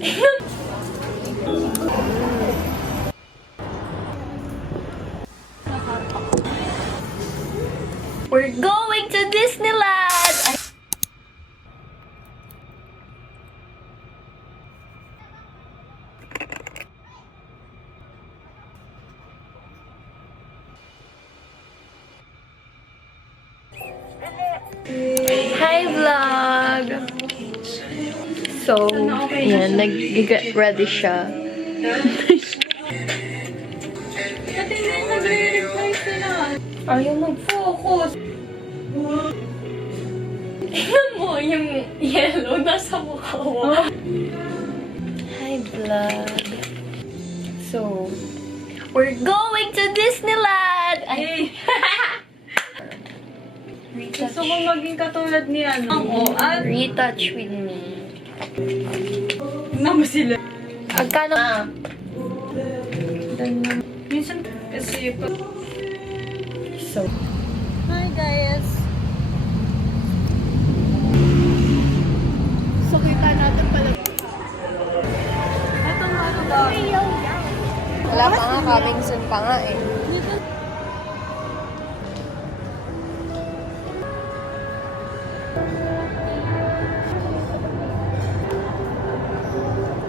We're going to Disneyland! Hi, vlog! So, yan, nag-get ready siya. Ayaw mag-focus. Tingnan mo, yung yellow nasa mukha mo. Hi, vlog. So, we're going to Disneyland! Ay! Gusto ko maging katulad ni Retouch with me. Tignan mo sila. Agkano? Minsan kasi So, hi guys. So kita natin pala. Ito nga ano ba? wala pa nga, coming soon pa nga eh.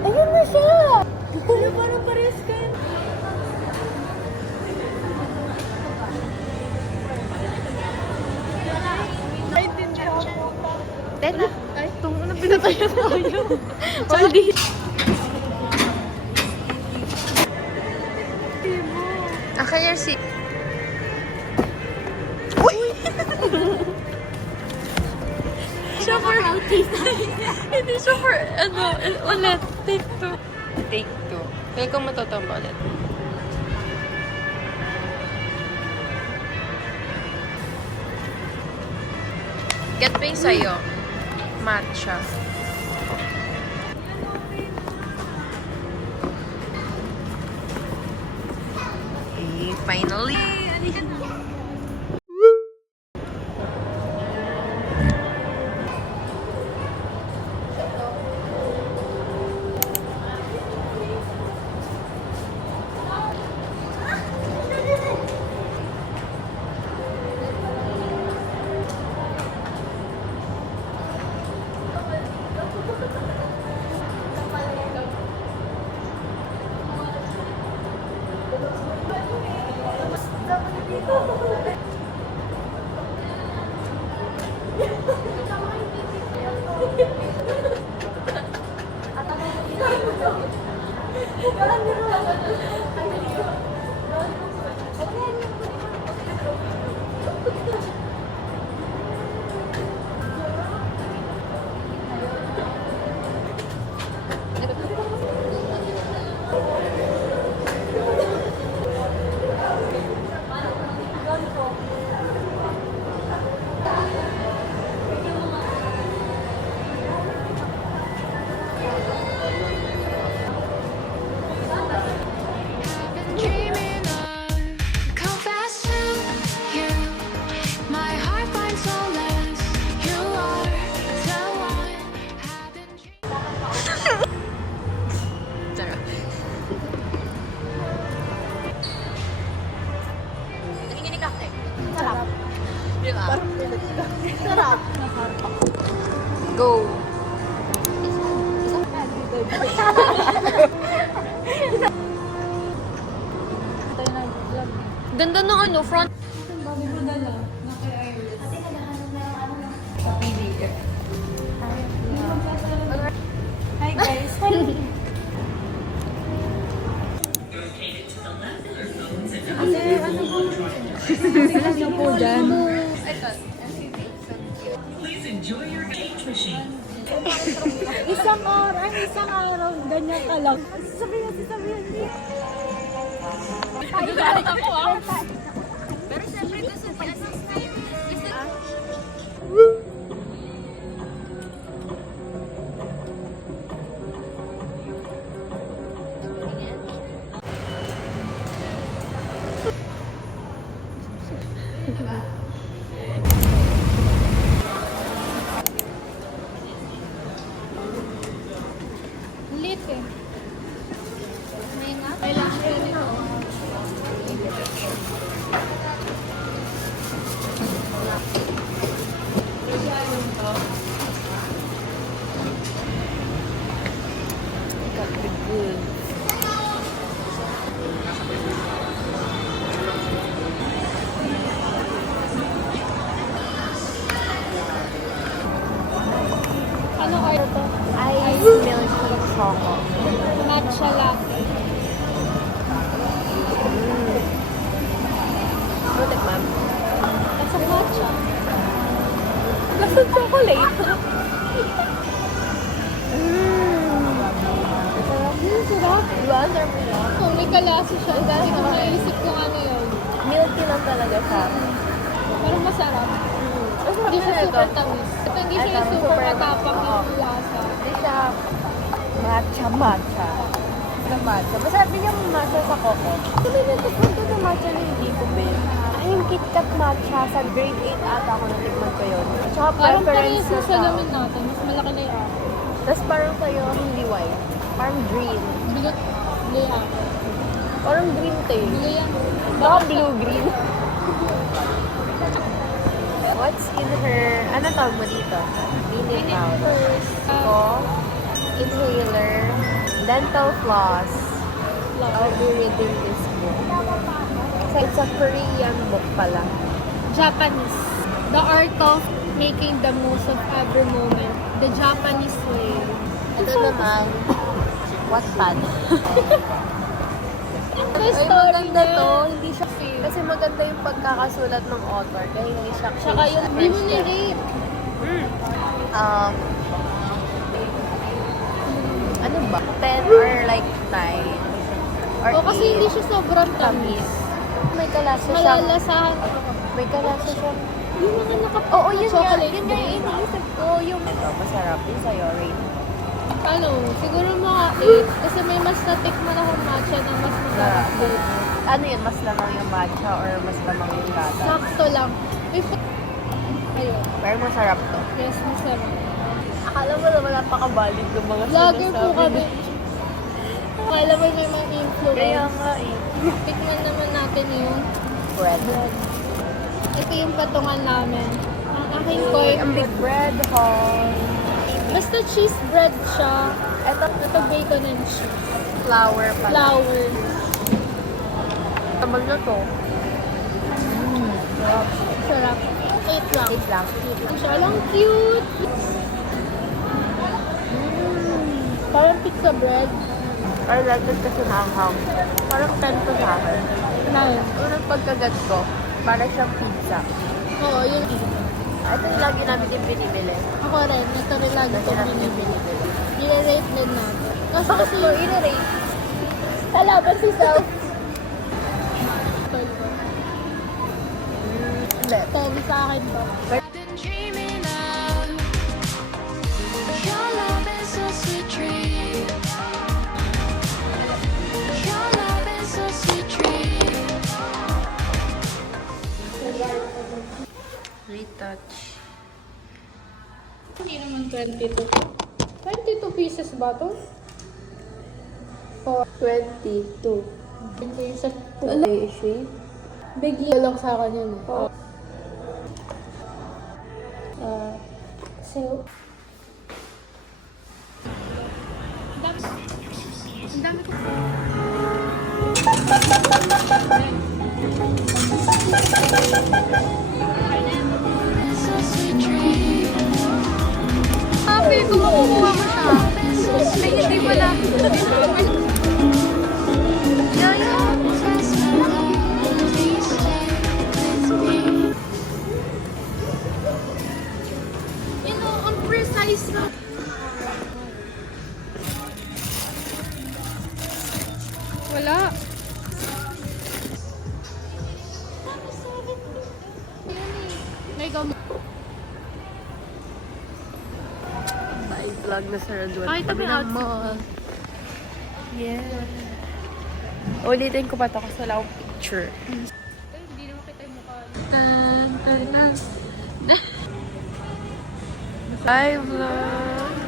Ayun na siya! Ano parang parehas kayo? Naintindihan ko. Teka. Ay, itong ano pinatayo tayo. Hindi. Akaya si... Siya for hindi siya for ano, ulit. Take two. Take 2. Kaya kung matutamba ulit. Get pa yung sa'yo. Matcha. Okay, finally! Sarap. Go! Ganda ng ano, front. Hi guys. Ano niyo po dyan? Isang araw, ganyan ka lang. Sasabihan. Ay, ako ah. Pero siyempre gusto niya Lit Ano order to? Ice milky choco. Matcha latte. Protect, ma'am. Kasi matcha. Lasang chocolate. Sarap. Diba? Ang sarap nila. Kung may kalasa siya, dahil kung naisip ko ano yun. Milky lang talaga siya. Pero masarap. Masarap Hindi siya na ito. super tamis. Ito hindi siya Ito, yung super super matapang oo. yung lasa. Hindi siya matcha. Sa matcha. Masarap din yung matcha sa coco. Sabi na tikman ko na matcha na hindi ko bin. Ay, yung KitKat matcha sa grade 8 ata ako natikman ko yun. Tsaka Parang preference parehas na yung tao. salamin natin. Mas malaki na yung Tapos parang sa'yo, hindi white. Parang green. bilot. Blue Parang green tayo. Blue yan. Baka blue-green. What's in her... Ano tawag mo dito? Mini powder. Ko, inhaler, dental floss. I'll be reading this book. So, it's a Korean book pala. Japanese. The art of making the most of every moment. The Japanese way. Ito naman, Wattpad. The Ay, story maganda niya. to. Hindi siya kasi maganda yung pagkakasulat ng author kaya hindi siya Tsaka yung hindi mo ni-rate. um ano ba? 10 or like 9 or O kasi 8. hindi siya sobrang tamis. May kalasa siya. Malalasahan. May kalasa siya. Yung mga nakap... Oo, yun nga. chocolate Yun nga ba? yung iniisip ko. Yung ito, masarap. Yung sa'yo, rate. Ano, siguro mga 8. Kasi may mas natikman akong matcha na mas masarap din. Ano yun? Mas lamang yung matcha or mas lamang yung gata? Sakto lang. May ayun. Pero masarap to. Yes, masarap. Akala mo naman napaka-valid yung mga Vlogger po sinasabi kami. niya. Akala mo may mga influence. Kaya nga eh. Tikman naman natin yung Bread. ito yung patungan namin. Ang aking Uy, coin. ang big bread haul. Basta cheese bread siya. Ito, Ito bacon and cheese. flour pala. Flour. Tamal na to. Sarap. 8 lang. Wait lang. Ang siya lang cute. Parang pizza bread. I like it kasi maanghang. Parang 10 to sa akin. Nice. Unang pagkagat ko, para siyang pizza. Oo, yun. Ito yung lagi namin din binibili. Ako rin. Ito rin lagi Lagi ko namin din binibili. binibili. I-rate din natin. Kasi Bakit kasi mo i-rate? kalaban si Self. Hindi. 10 sa akin ba? been dreaming of your love is so sweet dream. Your love is so sweet dream. Retouch. Hindi naman 22. 22 pieces ba to? 22. Ito yung sa Ano yung shape? bigyan lang sa akin yun eh. So, ang dami ko. So sweet dream. Happy ko makukuha mo siya. Ay, hindi pala. Yaya. Trust me, please stay with me. You know, ang precise na. Wala. May gamit. Vlog na sa Radwan. Pakita mo yung outfit. Yeah. Ulitin ko pa ito kasi wala akong picture. Hindi naman kita yung mukha. Hi vlog!